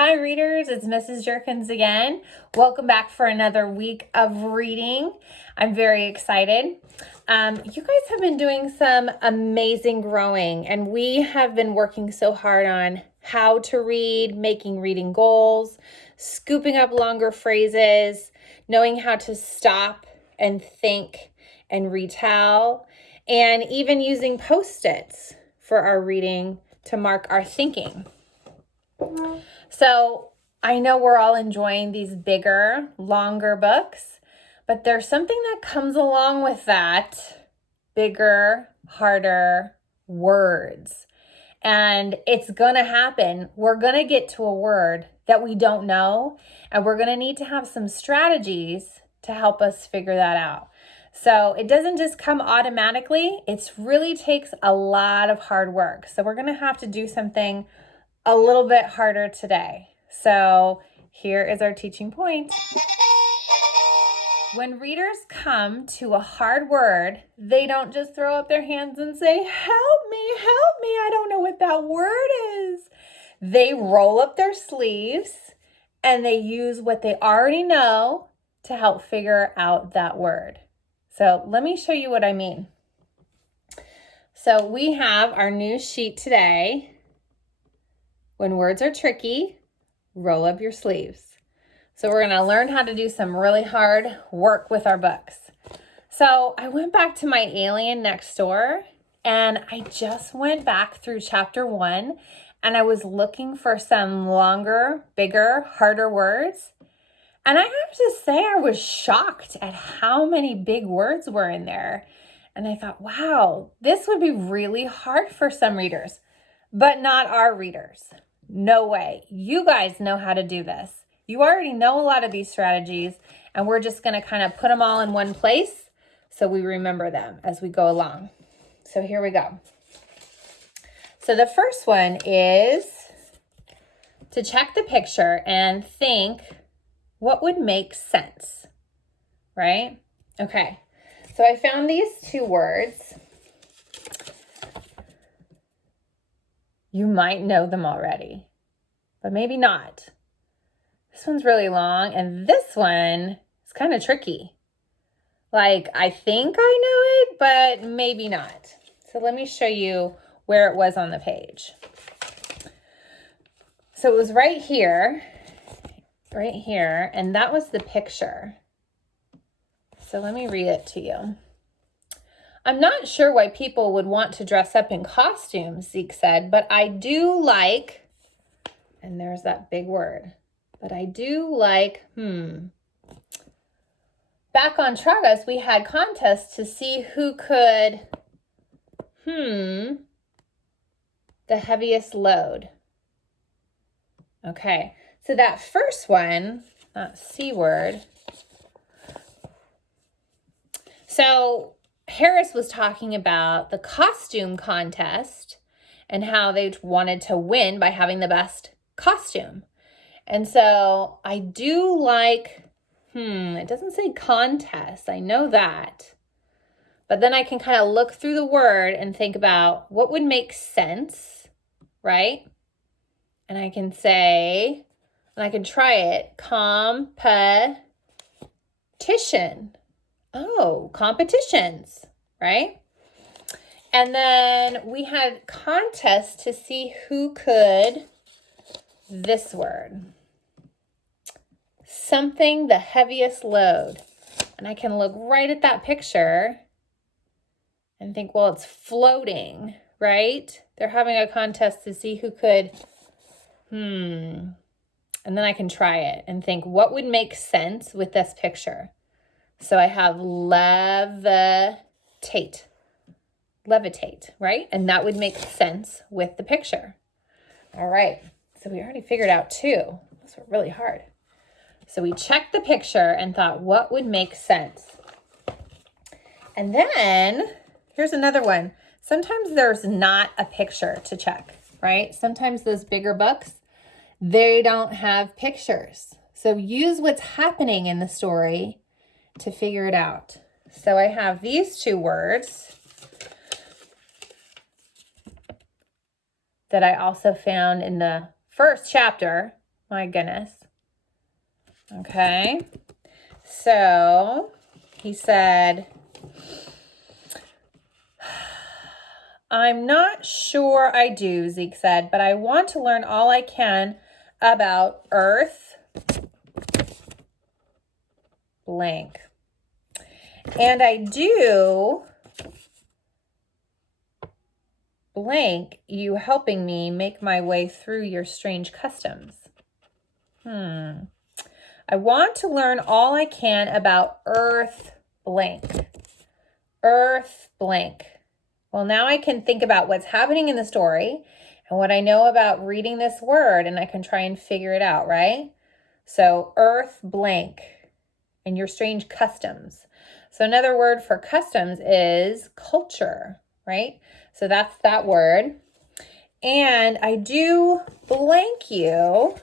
Hi readers, it's Mrs. Jerkins again. Welcome back for another week of reading. I'm very excited. You guys have been doing some amazing growing, and we have been working so hard on how to read, making reading goals, scooping up longer phrases, knowing how to stop and think and retell, and even using Post-its for our reading to mark our thinking. So I know we're all enjoying these bigger, longer books, but there's something that comes along with that: bigger, harder words. And it's going to happen. We're going to get to a word that we don't know, and we're going to need to have some strategies to help us figure that out. So it doesn't just come automatically. It really takes a lot of hard work. So we're going to have to do something a little bit harder today. So here is our teaching point. When readers come to a hard word, they don't just throw up their hands and say, help me, I don't know what that word is. They roll up their sleeves and they use what they already know to help figure out that word. So let me show you what I mean. So we have our new sheet today. When words are tricky, roll up your sleeves. So we're going to learn how to do some really hard work with our books. So I went back to my Alien Next Door, and I just went back through chapter 1, and I was looking for some longer, bigger, harder words. And I have to say, I was shocked at how many big words were in there. And I thought, wow, this would be really hard for some readers, but not our readers. No way. You guys know how to do this. You already know a lot of these strategies, and we're just going to kind of put them all in one place so we remember them as we go along. So here we go. So the first one is to check the picture and think what would make sense, right? Okay. So I found these two words. You might know them already, but maybe not. This one's really long, and this one is kind of tricky. Like, I think I know it, but maybe not. So let me show you where it was on the page. So it was right here, and that was the picture. So let me read it to you. I'm not sure why people would want to dress up in costumes, Zeke said, but I do like, and there's that big word, but I do like, Back on Tragus, we had contests to see who could, the heaviest load. Okay, so that first one, that C word. So Harris was talking about the costume contest and how they wanted to win by having the best costume. And so I do like, it doesn't say contest. I know that. But then I can kind of look through the word and think about what would make sense, right? And I can say, and I can try it, competition. Oh, competitions, right? And then we had contests to see who could, this word, something the heaviest load. And I can look right at that picture and think, well, it's floating, right? They're having a contest to see who could, and then I can try it and think, what would make sense with this picture? So I have levitate, right? And that would make sense with the picture. All right, so we already figured out two. Those were really hard. So we checked the picture and thought, what would make sense? And then here's another one. Sometimes there's not a picture to check, right? Sometimes those bigger books, they don't have pictures. So use what's happening in the story to figure it out. So I have these two words that I also found in the first chapter, My goodness. Okay. So he said, I'm not sure I do, Zeke said, but I want to learn all I can about Earth blank. And I do blank you helping me make my way through your strange customs. I want to learn all I can about Earth blank. Earth blank. Well, now I can think about what's happening in the story and what I know about reading this word, and I can try and figure it out, right? So Earth blank and your strange customs. So another word for customs is culture, right? So that's that word. And I do blank you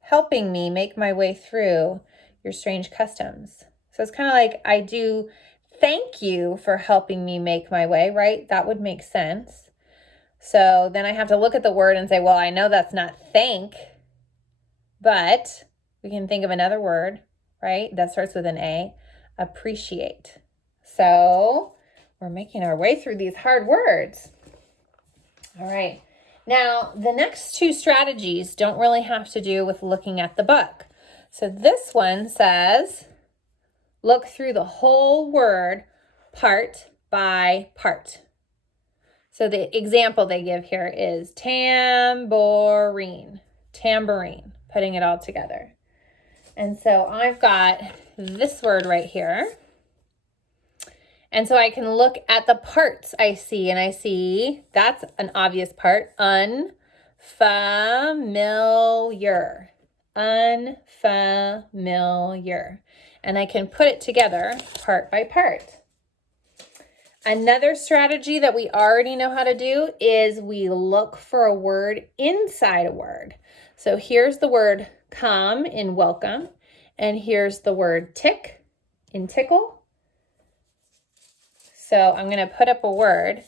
helping me make my way through your strange customs. So it's kind of like I do thank you for helping me make my way, right? That would make sense. So then I have to look at the word and say, well, I know that's not thank, but we can think of another word, right? That starts with an A, appreciate. So we're making our way through these hard words. All right. Now, the next two strategies don't really have to do with looking at the book. So this one says, look through the whole word part by part. So the example they give here is tambourine, tambourine, putting it all together. And so I've got this word right here. And so I can look at the parts I see, and I see that's an obvious part, unfamiliar, unfamiliar. And I can put it together part by part. Another strategy that we already know how to do is we look for a word inside a word. So here's the word come in welcome, and here's the word tick in tickle. So I'm going to put up a word,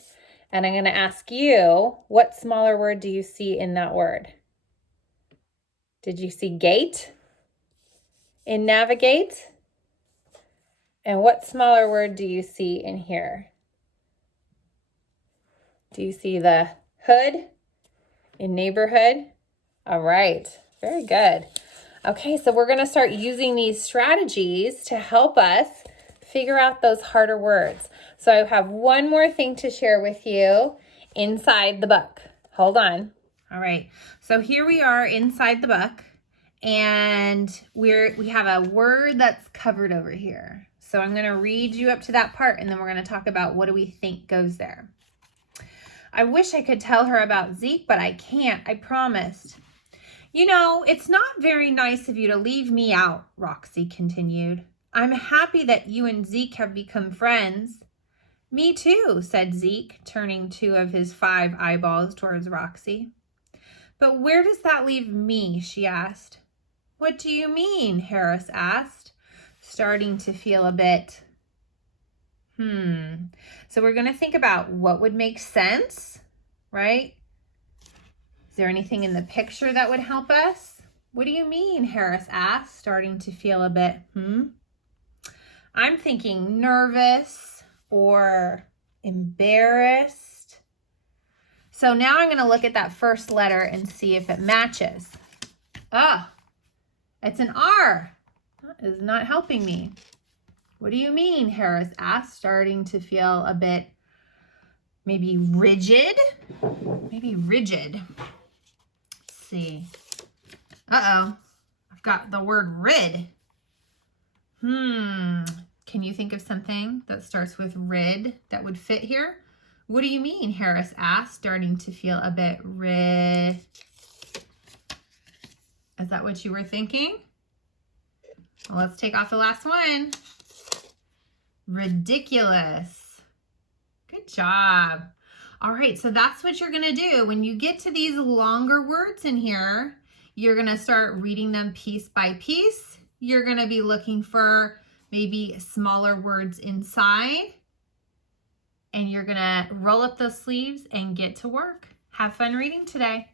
and I'm going to ask you, what smaller word do you see in that word? Did you see gate in navigate? And what smaller word do you see in here? Do you see the hood in neighborhood? All right, very good. Okay, so we're going to start using these strategies to help us figure out those harder words. So I have one more thing to share with you inside the book. Hold on. All right, so here we are inside the book, and we have a word that's covered over here. So I'm going to read you up to that part, and then we're going to talk about what do we think goes there. I wish I could tell her about Zeke, but I can't. I promised. You know, it's not very nice of you to leave me out, Roxy continued. I'm happy that you and Zeke have become friends. Me too, said Zeke, turning 2 of his 5 eyeballs towards Roxy. But where does that leave me? She asked. What do you mean? Harris asked, starting to feel a bit... So we're going to think about what would make sense, right? Is there anything in the picture that would help us? What do you mean? Harris asked, starting to feel a bit, I'm thinking nervous or embarrassed. So now I'm going to look at that first letter and see if it matches. It's an R. That is not helping me. What do you mean? Harris asked, starting to feel a bit maybe rigid. Maybe rigid. Let's see. I've got the word rid. Can you think of something that starts with rid that would fit here? What do you mean? Harris asked, starting to feel a bit rid. Is that what you were thinking? Well, let's take off the last one. Ridiculous. Good job. All right, so that's what you're gonna do. When you get to these longer words in here, you're gonna start reading them piece by piece. You're gonna be looking for maybe smaller words inside, and you're gonna roll up those sleeves and get to work. Have fun reading today.